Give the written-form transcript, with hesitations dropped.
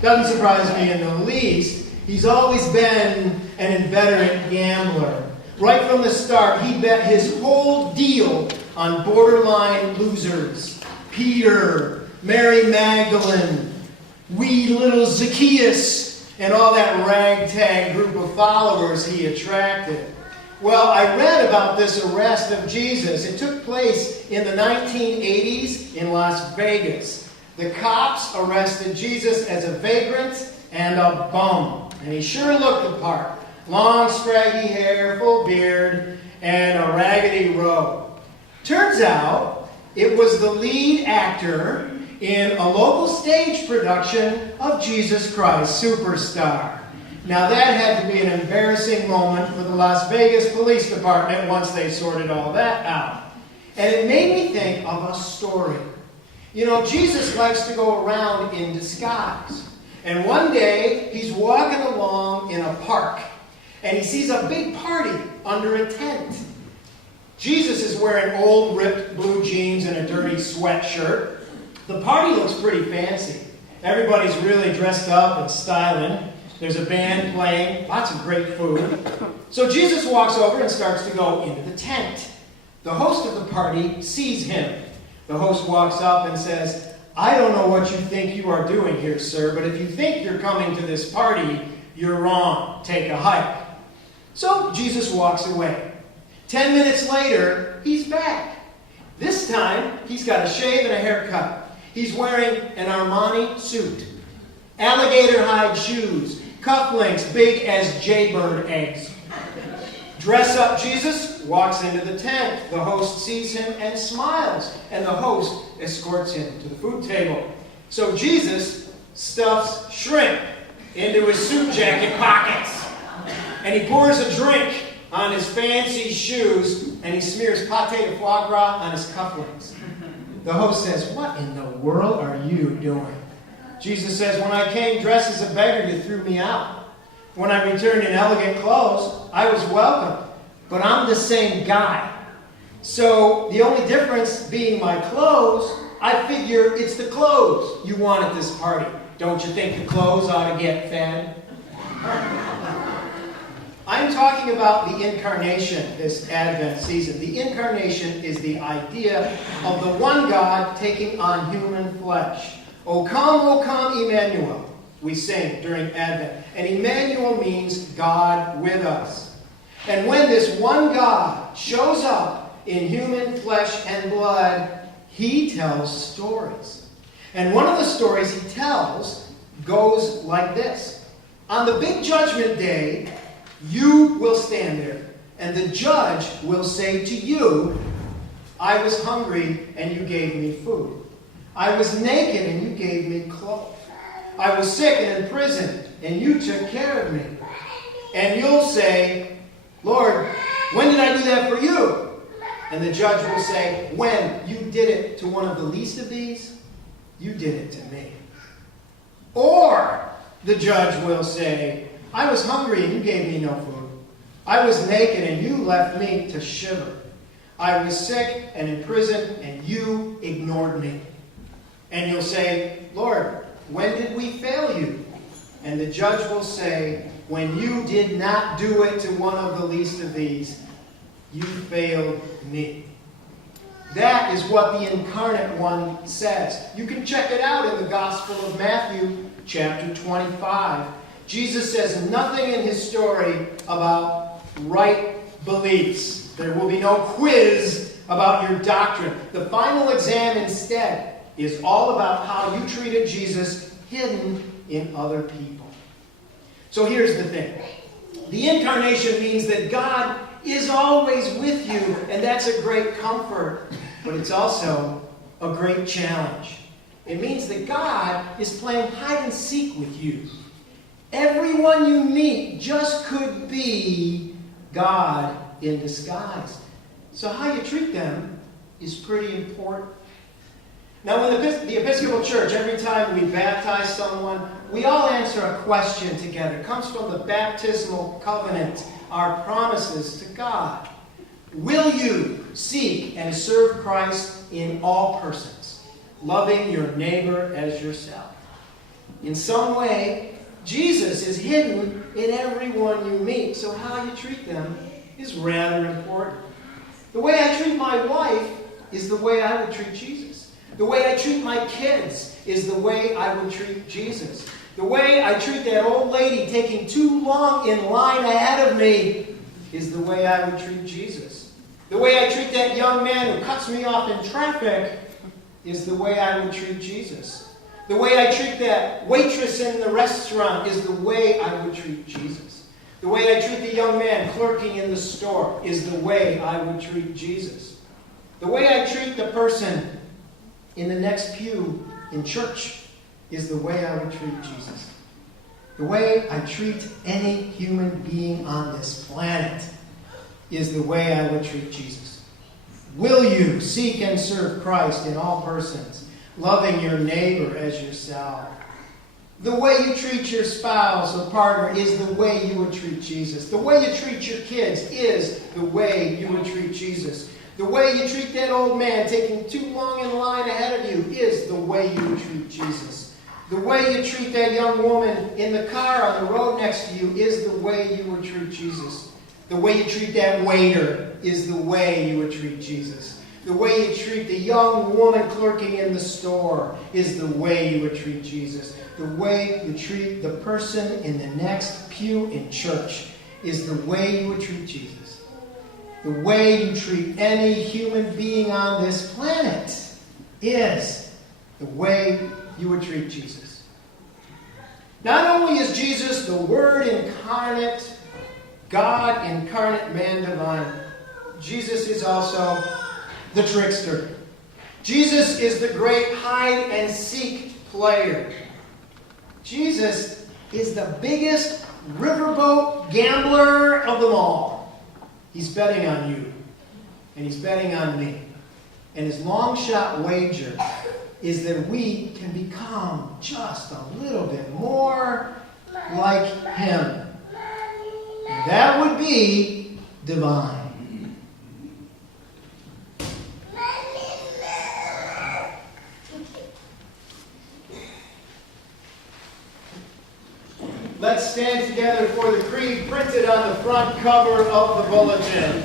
Doesn't surprise me in the least. He's always been an inveterate gambler. Right from the start, he bet his whole deal on borderline losers. Peter, Mary Magdalene, wee little Zacchaeus, and all that ragtag group of followers he attracted. Well, I read about this arrest of Jesus. It took place in the 1980s in Las Vegas. The cops arrested Jesus as a vagrant and a bum. And he sure looked the part. Long, scraggy hair, full beard, and a raggedy robe. Turns out, it was the lead actor in a local stage production of Jesus Christ Superstar. Now that had to be an embarrassing moment for the Las Vegas Police Department once they sorted all that out. And it made me think of a story. You know, Jesus likes to go around in disguise. And one day, he's walking along in a park, and he sees a big party under a tent. Jesus is wearing old, ripped blue jeans and a dirty sweatshirt. The party looks pretty fancy. Everybody's really dressed up and styling. There's a band playing, lots of great food. So Jesus walks over and starts to go into the tent. The host of the party sees him. The host walks up and says, "I don't know what you think you are doing here, sir, but if you think you're coming to this party, you're wrong. Take a hike." So Jesus walks away. 10 minutes later, he's back. This time, he's got a shave and a haircut. He's wearing an Armani suit, alligator hide shoes, cufflinks big as jaybird eggs. Dress up Jesus walks into the tent. The host sees him and smiles, and the host escorts him to the food table. So Jesus stuffs shrimp into his suit jacket pockets, and he pours a drink on his fancy shoes, and he smears pâté de foie gras on his cufflinks. The host says, "What in the world are you doing?" Jesus says, "When I came dressed as a beggar, you threw me out. When I returned in elegant clothes, I was welcome. But I'm the same guy. So the only difference being my clothes, I figure it's the clothes you want at this party. Don't you think the clothes ought to get fed?" I'm talking about the incarnation this Advent season. The incarnation is the idea of the one God taking on human flesh. O come, Emmanuel, we sing during Advent. And Emmanuel means God with us. And when this one God shows up in human flesh and blood, he tells stories. And one of the stories he tells goes like this. On the big judgment day, you will stand there, and the judge will say to you, "I was hungry, and you gave me food. I was naked, and you gave me clothes. I was sick and in prison, and you took care of me." And you'll say, "Lord, when did I do that for you?" And the judge will say, "When you did it to one of the least of these, you did it to me." Or the judge will say, "I was hungry and you gave me no food. I was naked and you left me to shiver. I was sick and in prison and you ignored me." And you'll say, "Lord, when did we fail you?" And the judge will say, "When you did not do it to one of the least of these, you failed me." That is what the incarnate one says. You can check it out in the Gospel of Matthew, chapter 25. Jesus says nothing in his story about right beliefs. There will be no quiz about your doctrine. The final exam instead is all about how you treated Jesus hidden in other people. So here's the thing. The incarnation means that God is always with you, and that's a great comfort, but it's also a great challenge. It means that God is playing hide and seek with you. Everyone you meet just could be God in disguise. So how you treat them is pretty important. Now, in the Episcopal Church, every time we baptize someone, we all answer a question together. It comes from the baptismal covenant, our promises to God. Will you seek and serve Christ in all persons, loving your neighbor as yourself? In some way, Jesus is hidden in everyone you meet, so how you treat them is rather important. The way I treat my wife is the way I would treat Jesus. The way I treat my kids is the way I would treat Jesus. The way I treat that old lady taking too long in line ahead of me is the way I would treat Jesus. The way I treat that young man who cuts me off in traffic is the way I would treat Jesus. The way I treat that waitress in the restaurant is the way I would treat Jesus. The way I treat the young man clerking in the store is the way I would treat Jesus. The way I treat the person in the next pew in church is the way I would treat Jesus. The way I treat any human being on this planet is the way I would treat Jesus. Will you seek and serve Christ in all persons, loving your neighbor as yourself? The way you treat your spouse or partner is the way you would treat Jesus. The way you treat your kids is the way you would treat Jesus. The way you treat that old man taking too long in line ahead of you is the way you would treat Jesus. The way you treat that young woman in the car on the road next to you is the way you would treat Jesus. The way you treat that waiter is the way you would treat Jesus. The way you treat the young woman clerking in the store is the way you would treat Jesus. The way you treat the person in the next pew in church is the way you would treat Jesus. The way you treat any human being on this planet is the way you would treat Jesus. Not only is Jesus the Word incarnate, God incarnate, man divine, Jesus is also the trickster. Jesus is the great hide-and-seek player. Jesus is the biggest riverboat gambler of them all. He's betting on you, and he's betting on me. And his long-shot wager is that we can become just a little bit more like him. And that would be divine. Let's stand together for the creed printed on the front cover of the bulletin.